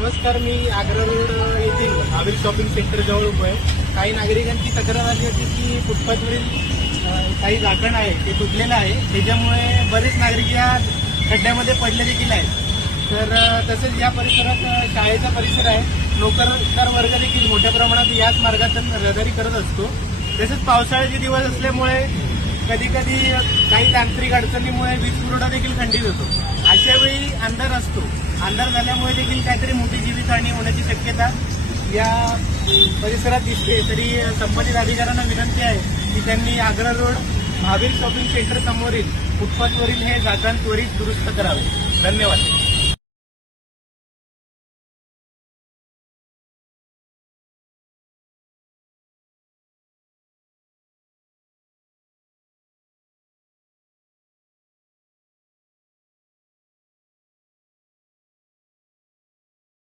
नमस्कार, मी आग्रा रोड येथील Mahavir shopping centre जवळ उभो आहे. काही नागरिकांची तक्रार आली होती की फुटपाथवरील काही झाकण आहे ते तुटलेलं आहे, त्याच्यामुळे बरेच नागरिक या खड्ड्यामध्ये पडले देखील आहेत. तर तसेच या परिसरात शाळेचा परिसर आहे, नोकरदार वर्ग देखील मोठ्या प्रमाणात याच मार्गातून रहदारी करत असतो. तसेच पावसाळ्याचे दिवस असल्यामुळे कधी कधी काही तांत्रिक अडचणीमुळे वीज पुरवठा देखील खंडित होतो. अशा वेळी अंधार असतो, अंधार झाल्यामुळे देखील काहीतरी मोठी जीवितहानी होण्याची शक्यता या परिसरात दिसते. तरी संबंधित अधिकाऱ्यांना विनंती आहे की त्यांनी Agra road Mahavir shopping centre समोरील फुटपाथवरील हे झाकण त्वरित दुरुस्त करावे. धन्यवाद.